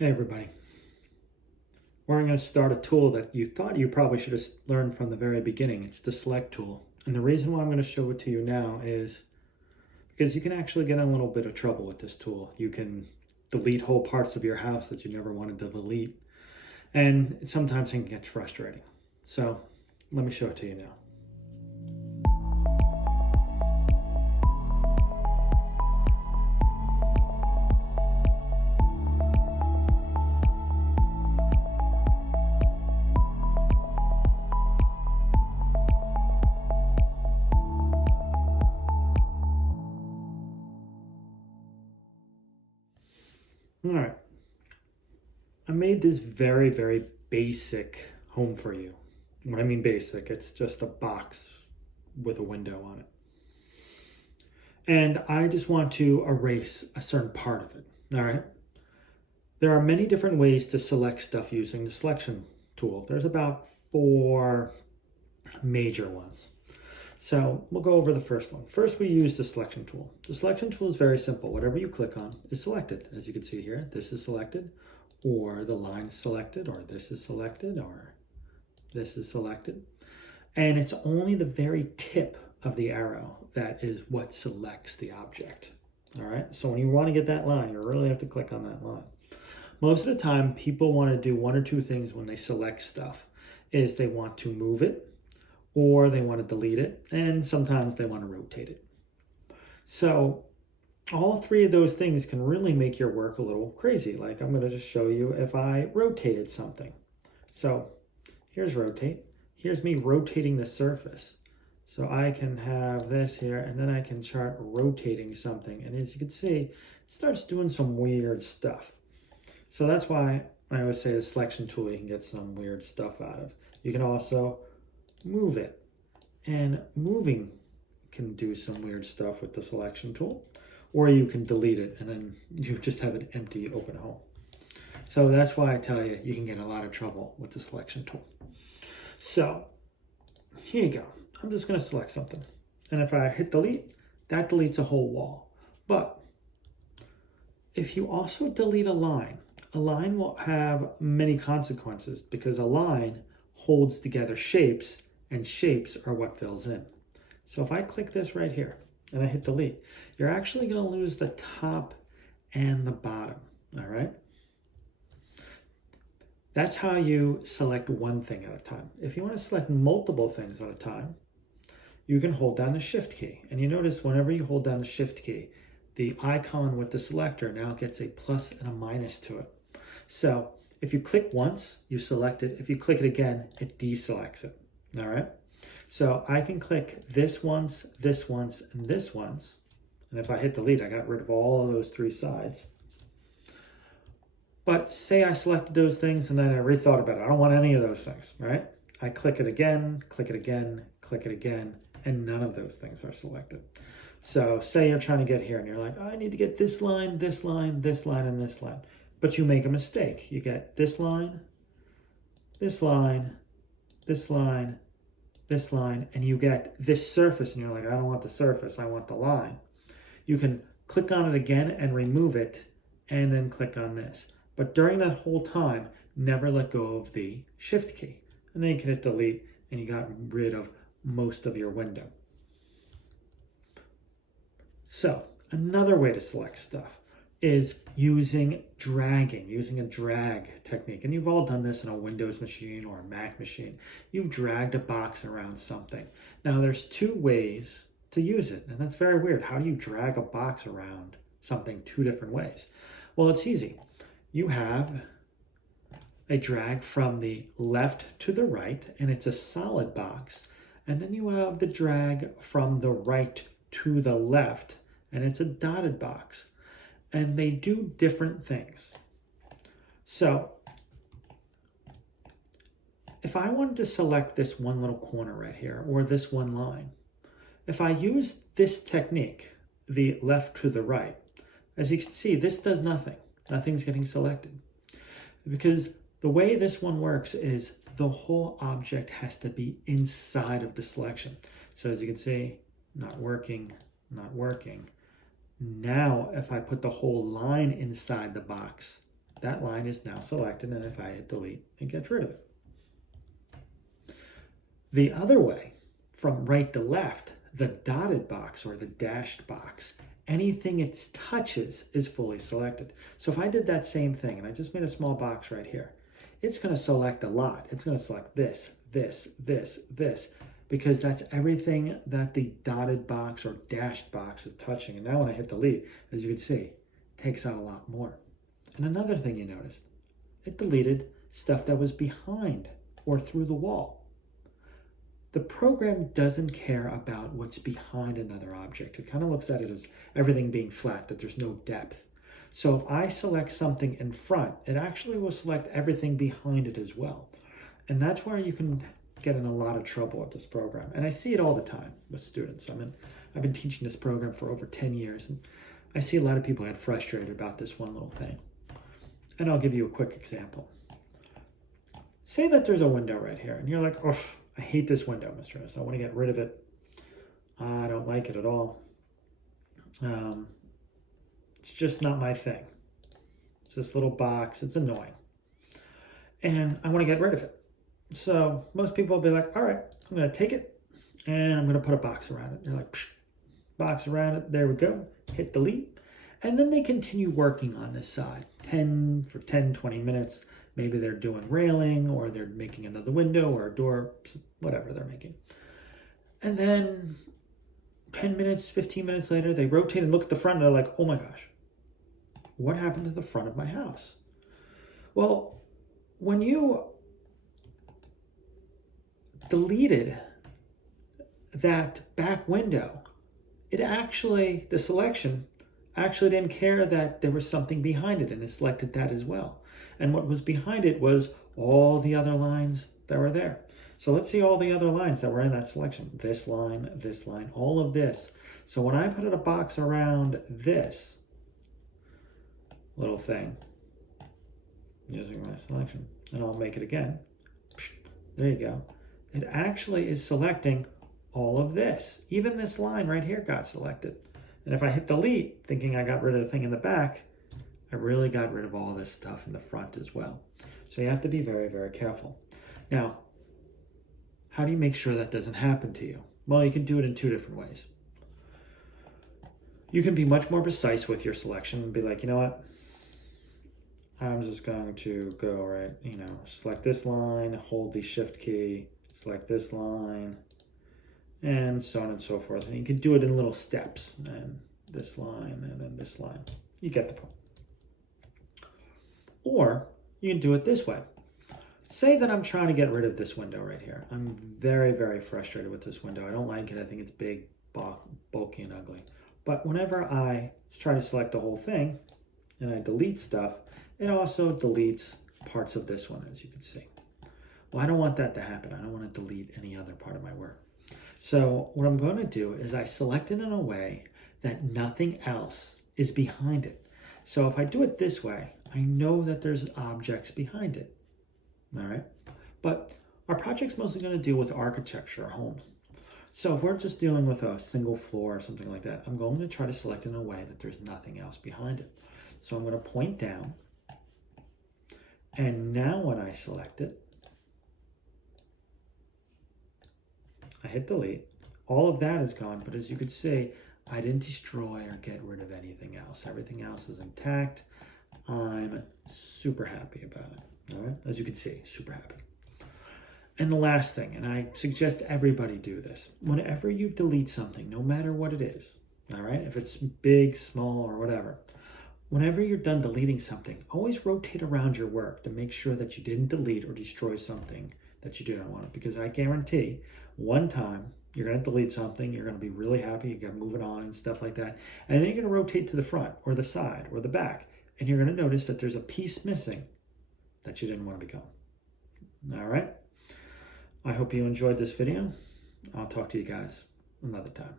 Hey everybody, we're going to start a tool that you thought you probably should have learned from the very beginning. It's the select tool. And the reason why I'm going to show it to you now is because you can actually get in a little bit of trouble with this tool. You can delete whole parts of your house that you never wanted to delete. And sometimes it can get frustrating. So let me show it to you now. All right, I made this very basic home for you. When I mean basic, it's just a box with a window on it. And I just want to erase a certain part of it, all right? There are many different ways to select stuff using the selection tool. There's about 4 major ones. So we'll go over the first one. First, we use the selection tool. The selection tool is very simple. Whatever you click on is selected. As you can see here, this is selected, or the line is selected, or this is selected, or this is selected. And it's only the very tip of the arrow that is what selects the object. All right, so when you want to get that line, you really have to click on that line. Most of the time, people want to do 1 or 2 things when they select stuff. Is they want to move it, or they want to delete it, and sometimes they want to rotate it. So all 3 of those things can really make your work a little crazy. Like I'm going to just show you if I rotated something. So here's rotate. Here's me rotating the surface. So I can have this here, and then I can start rotating something. And as you can see, it starts doing some weird stuff. So that's why I always say the selection tool you can get some weird stuff out of. You can also move it, and moving can do some weird stuff with the selection tool, or you can delete it and then you just have an empty open hole. So that's why I tell you, you can get in a lot of trouble with the selection tool. So here you go. I'm just going to select something, and if I hit delete, that deletes a whole wall. But if you also delete a line will have many consequences, because a line holds together shapes, and shapes are what fills in. So if I click this right here and I hit delete, you're actually going to lose the top and the bottom, all right? That's how you select one thing at a time. If you want to select multiple things at a time, you can hold down the shift key. And you notice whenever you hold down the shift key, the icon with the selector now gets a plus and a minus to it. So if you click once, you select it. If you click it again, it deselects it. All right. So I can click this once, and this once. And if I hit delete, I got rid of all of those 3 sides. But say I selected those things and then I rethought about it. I don't want any of those things, right? I click it again, click it again, click it again, and none of those things are selected. So say you're trying to get here and you're like, oh, I need to get this line, this line, this line, and this line. But you make a mistake. You get this line, this line, this line, this line, and you get this surface, and you're like, I don't want the surface, I want the line. You can click on it again and remove it, and then click on this. But during that whole time, never let go of the shift key. And then you can hit delete, and you got rid of most of your window. So another way to select stuff is using a drag technique. And you've all done this in a Windows machine or a Mac machine. You've dragged a box around something. Now there's 2 ways to use it, and that's very weird. How do you drag a box around something 2 different ways? Well, it's easy. You have a drag from the left to the right, and it's a solid box. And then you have the drag from the right to the left, and it's a dotted box. And they do different things. So if I wanted to select this one little corner right here, or this one line, if I use this technique, the left to the right, as you can see, this does nothing. Nothing's getting selected. Because the way this one works is the whole object has to be inside of the selection. So as you can see, not working, not working. Now, if I put the whole line inside the box, that line is now selected, and if I hit delete, it gets rid of it. The other way, from right to left, the dotted box or the dashed box, anything it touches is fully selected. So if I did that same thing, and I just made a small box right here, it's going to select a lot. It's going to select this, this, this, this, because that's everything that the dotted box or dashed box is touching. And now when I hit delete, as you can see, it takes out a lot more. And another thing you noticed, it deleted stuff that was behind or through the wall. The program doesn't care about what's behind another object. It kind of looks at it as everything being flat, that there's no depth. So if I select something in front, it actually will select everything behind it as well. And that's where you can get in a lot of trouble with this program. And I see it all the time with students. I've been teaching this program for over 10 years, and I see a lot of people get frustrated about this one little thing. And I'll give you a quick example. Say that there's a window right here, and you're like, oh, I hate this window, Mr. S. I want to get rid of it. I don't like it at all. It's just not my thing. It's this little box. It's annoying. And I want to get rid of it. So most people will be like, all right, I'm going to take it and I'm going to put a box around it. They're like, psh, box around it. There we go. Hit delete. And then they continue working on this side for 10, 20 minutes. Maybe they're doing railing, or they're making another window or a door, whatever they're making. And then 10 minutes, 15 minutes later, they rotate and look at the front and they're like, oh my gosh, what happened to the front of my house? Well, when you deleted that back window, the selection actually didn't care that there was something behind it, and it selected that as well. And what was behind it was all the other lines that were there. So let's see all the other lines that were in that selection. This line, all of this. So when I put a box around this little thing, using my selection, and I'll make it again. There you go. It actually is selecting all of this. Even this line right here got selected. And if I hit delete, thinking I got rid of the thing in the back, I really got rid of all this stuff in the front as well. So you have to be very, very careful. Now, how do you make sure that doesn't happen to you? Well, you can do it in two different ways. You can be much more precise with your selection and be like, you know what? I'm just going to go right, select this line, hold the shift key, select this line, and so on and so forth. And you can do it in little steps, and this line, and then this line. You get the point. Or you can do it this way. Say that I'm trying to get rid of this window right here. I'm very, very frustrated with this window. I don't like it. I think it's big, bulky, and ugly. But whenever I try to select the whole thing and I delete stuff, it also deletes parts of this one, as you can see. Well, I don't want that to happen. I don't want to delete any other part of my work. So what I'm going to do is I select it in a way that nothing else is behind it. So if I do it this way, I know that there's objects behind it. All right. But our project's mostly going to deal with architecture or homes. So if we're just dealing with a single floor or something like that, I'm going to try to select in a way that there's nothing else behind it. So I'm going to point down. And now when I select it, I hit delete. All of that is gone, but as you could see, I didn't destroy or get rid of anything else. Everything else is intact. I'm super happy about it. All right, as you can see, super happy. And the last thing, and I suggest everybody do this, whenever you delete something, no matter what it is, all right, if it's big, small, or whatever, whenever you're done deleting something, always rotate around your work to make sure that you didn't delete or destroy something that you do not want, because I guarantee one time you're going to delete something, you're going to be really happy, you're going to move it on and stuff like that, and then you're going to rotate to the front or the side or the back, and you're going to notice that there's a piece missing that you didn't want to become. All right? I hope you enjoyed this video. I'll talk to you guys another time.